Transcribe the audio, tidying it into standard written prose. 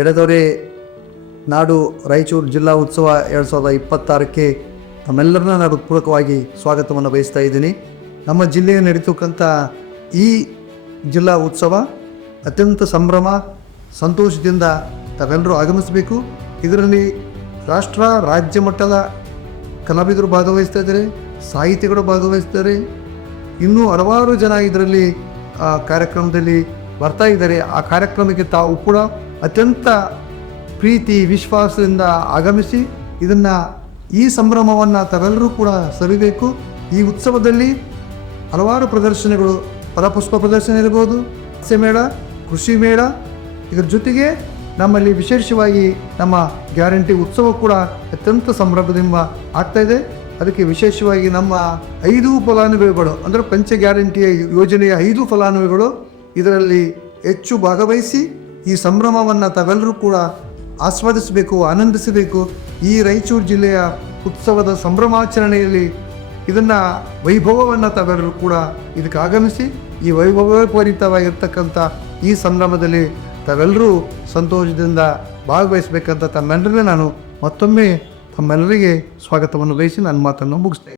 ಎಡೆದೊರೆ ನಾಡು ರಾಯಚೂರು ಜಿಲ್ಲಾ ಉತ್ಸವ 2026ಕ್ಕೆ ನಮ್ಮೆಲ್ಲರನ್ನ ನಾನು ಹೃತ್ಪೂರ್ವಕವಾಗಿ ಸ್ವಾಗತವನ್ನು ಬಯಸ್ತಾ ಇದ್ದೀನಿ. ನಮ್ಮ ಜಿಲ್ಲೆಯಲ್ಲಿ ನಡೀತಕ್ಕಂಥ ಈ ಜಿಲ್ಲಾ ಉತ್ಸವ ಅತ್ಯಂತ ಸಂಭ್ರಮ ಸಂತೋಷದಿಂದ ತಾವೆಲ್ಲರೂ ಆಗಮಿಸಬೇಕು. ಇದರಲ್ಲಿ ರಾಷ್ಟ್ರ ರಾಜ್ಯ ಮಟ್ಟದ ಕಲಾವಿದರು ಭಾಗವಹಿಸ್ತಾ ಇದ್ದಾರೆ, ಸಾಹಿತಿಗಳು ಭಾಗವಹಿಸ್ತಾರೆ, ಇನ್ನೂ ಹಲವಾರು ಜನ ಇದರಲ್ಲಿ ಕಾರ್ಯಕ್ರಮದಲ್ಲಿ ಬರ್ತಾ ಇದ್ದಾರೆ. ಆ ಕಾರ್ಯಕ್ರಮಕ್ಕೆ ತಾವು ಕೂಡ ಅತ್ಯಂತ ಪ್ರೀತಿ ವಿಶ್ವಾಸದಿಂದ ಆಗಮಿಸಿ ಈ ಸಂಭ್ರಮವನ್ನು ತಾವೆಲ್ಲರೂ ಕೂಡ ಸವಿಬೇಕು. ಈ ಉತ್ಸವದಲ್ಲಿ ಹಲವಾರು ಪ್ರದರ್ಶನಗಳು, ಫಲಪುಷ್ಪ ಪ್ರದರ್ಶನ ಇರ್ಬೋದು, ಹಾಸ್ಯ ಮೇಳ, ಕೃಷಿ ಮೇಳ, ಇದರ ಜೊತೆಗೆ ನಮ್ಮಲ್ಲಿ ವಿಶೇಷವಾಗಿ ನಮ್ಮ ಗ್ಯಾರಂಟಿ ಉತ್ಸವ ಕೂಡ ಅತ್ಯಂತ ಸಂಭ್ರಮದಿಂದ ಆಗ್ತಾಯಿದೆ. ಅದಕ್ಕೆ ವಿಶೇಷವಾಗಿ ನಮ್ಮ 5 ಫಲಾನುಭವಿಗಳು ಅಂದರೆ ಪಂಚ ಗ್ಯಾರಂಟಿಯ ಯೋಜನೆಯ 5 ಫಲಾನುಭವಿಗಳು ಇದರಲ್ಲಿ ಹೆಚ್ಚು ಭಾಗವಹಿಸಿ ಈ ಸಂಭ್ರಮವನ್ನು ತಾವೆಲ್ಲರೂ ಕೂಡ ಆಸ್ವಾದಿಸಬೇಕು, ಆನಂದಿಸಬೇಕು. ಈ ರಾಯಚೂರು ಜಿಲ್ಲೆಯ ಉತ್ಸವದ ಸಂಭ್ರಮಾಚರಣೆಯಲ್ಲಿ ವೈಭವವನ್ನು ತಾವೆಲ್ಲರೂ ಕೂಡ ಇದಕ್ಕೆ ಆಗಮಿಸಿ ಈ ವೈಭವಪೂರಿತವಾಗಿರ್ತಕ್ಕಂಥ ಈ ಸಂಭ್ರಮದಲ್ಲಿ ತಾವೆಲ್ಲರೂ ಸಂತೋಷದಿಂದ ಭಾಗವಹಿಸಬೇಕಂತ ತಮ್ಮೆಲ್ಲರಿಗೆ ನಾನು ಮತ್ತೊಮ್ಮೆ ತಮ್ಮೆಲ್ಲರಿಗೆ ಸ್ವಾಗತವನ್ನು ಬಯಸಿ ನನ್ನ ಮಾತನ್ನು ಮುಗಿಸ್ತೇನೆ.